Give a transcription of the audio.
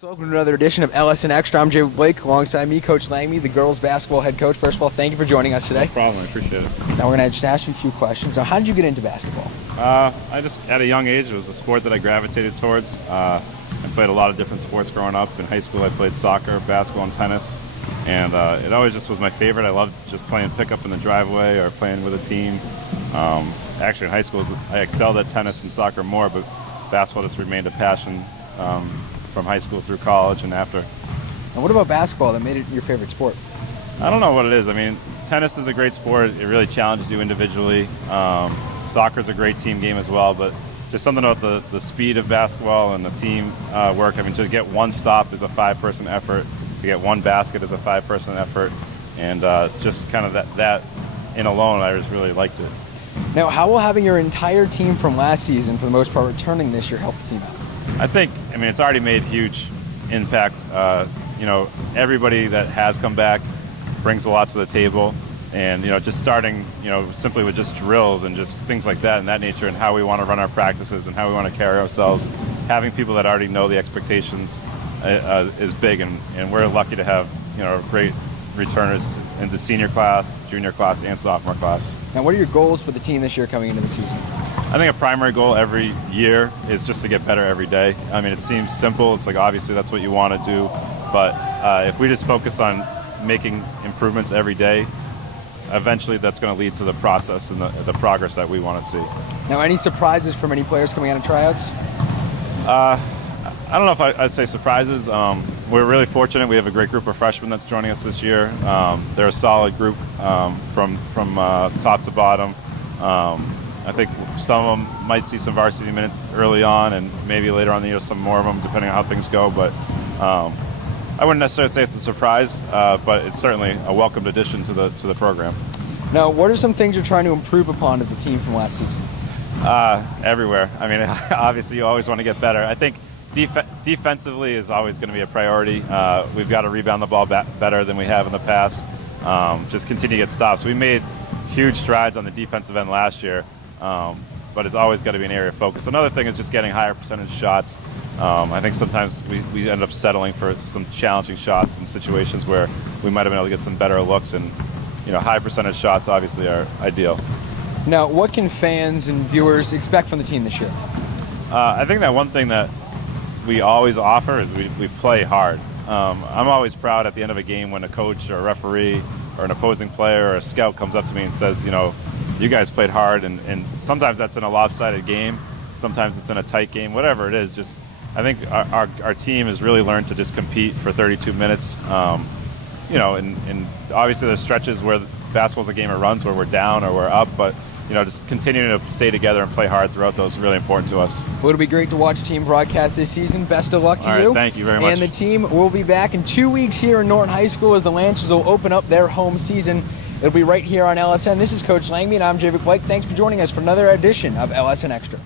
So welcome to another edition of LSN Extra. I'm Jay Blake, alongside me, Coach Langmead, the girls basketball head coach. First of all, thank you for joining us today. No problem, I appreciate it. Now we're going to just ask you a few questions. Now, how did you get into basketball? I just, at a young age, it was a sport that I gravitated towards. I played a lot of different sports growing up. In high school, I played soccer, basketball, and tennis. And it always just was my favorite. I loved just playing pickup in the driveway or playing with a team. Actually, in high school, I excelled at tennis and soccer more, but basketball just remained a passion from high school through college and after. And what about basketball that made it your favorite sport? I don't know what it is. I mean, tennis is a great sport. It really challenges you individually. Soccer's a great team game as well, but just something about the speed of basketball and the team work. I mean, to get one stop is a five-person effort. To get one basket is a five-person effort. And just kind of that in alone, I just really liked it. Now, how will having your entire team from last season, for the most part, returning this year help the team out? I mean, it's already made huge impact. You know, everybody that has come back brings a lot to the table. And, you know, just starting, you know, simply with just drills and just things like that and that nature and how we want to run our practices and how we want to carry ourselves, having people that already know the expectations is big. And we're lucky to have, you know, great returners in the senior class, junior class, and sophomore class. Now, what are your goals for the team this year coming into the season? I think a primary goal every year is just to get better every day. I mean, it seems simple. It's like, obviously, that's what you want to do. But if we just focus on making improvements every day, eventually that's going to lead to the process and the progress that we want to see. Now, any surprises from any players coming out of tryouts? I don't know if I'd say surprises. We're really fortunate. We have a great group of freshmen that's joining us this year. They're a solid group from top to bottom. I think some of them might see some varsity minutes early on, and maybe later on in the year some more of them, depending on how things go. But I wouldn't necessarily say it's a surprise, but it's certainly a welcomed addition to the program. Now, what are some things you're trying to improve upon as a team from last season? Everywhere. I mean, obviously you always want to get better. I think defensively is always going to be a priority. We've got to rebound the ball better than we have in the past. Just continue to get stops. We made huge strides on the defensive end last year, but it's always got to be an area of focus. Another thing is just getting higher percentage shots. I think sometimes we end up settling for some challenging shots in situations where we might have been able to get some better looks, and you know, high percentage shots obviously are ideal. Now, what can fans and viewers expect from the team this year? I think that one thing that we always offer is we play hard. I'm always proud at the end of a game when a coach or a referee or an opposing player or a scout comes up to me and says, you know, you guys played hard, and sometimes that's in a lopsided game, sometimes it's in a tight game, whatever it is. Just I think our team has really learned to just compete for 32 minutes. You know, and obviously there's stretches where basketball's a game of runs where we're down or we're up, but you know, just continuing to stay together and play hard throughout those is really important to us. Well, it'll be great to watch a team broadcast this season. Best of luck to you. All right, thank you very much. And the team will be back in 2 weeks here in Norton High School as the Lancers will open up their home season. It'll be right here on LSN. This is Coach Langmead. I'm Jay Blake. Thanks for joining us for another edition of LSN Extra.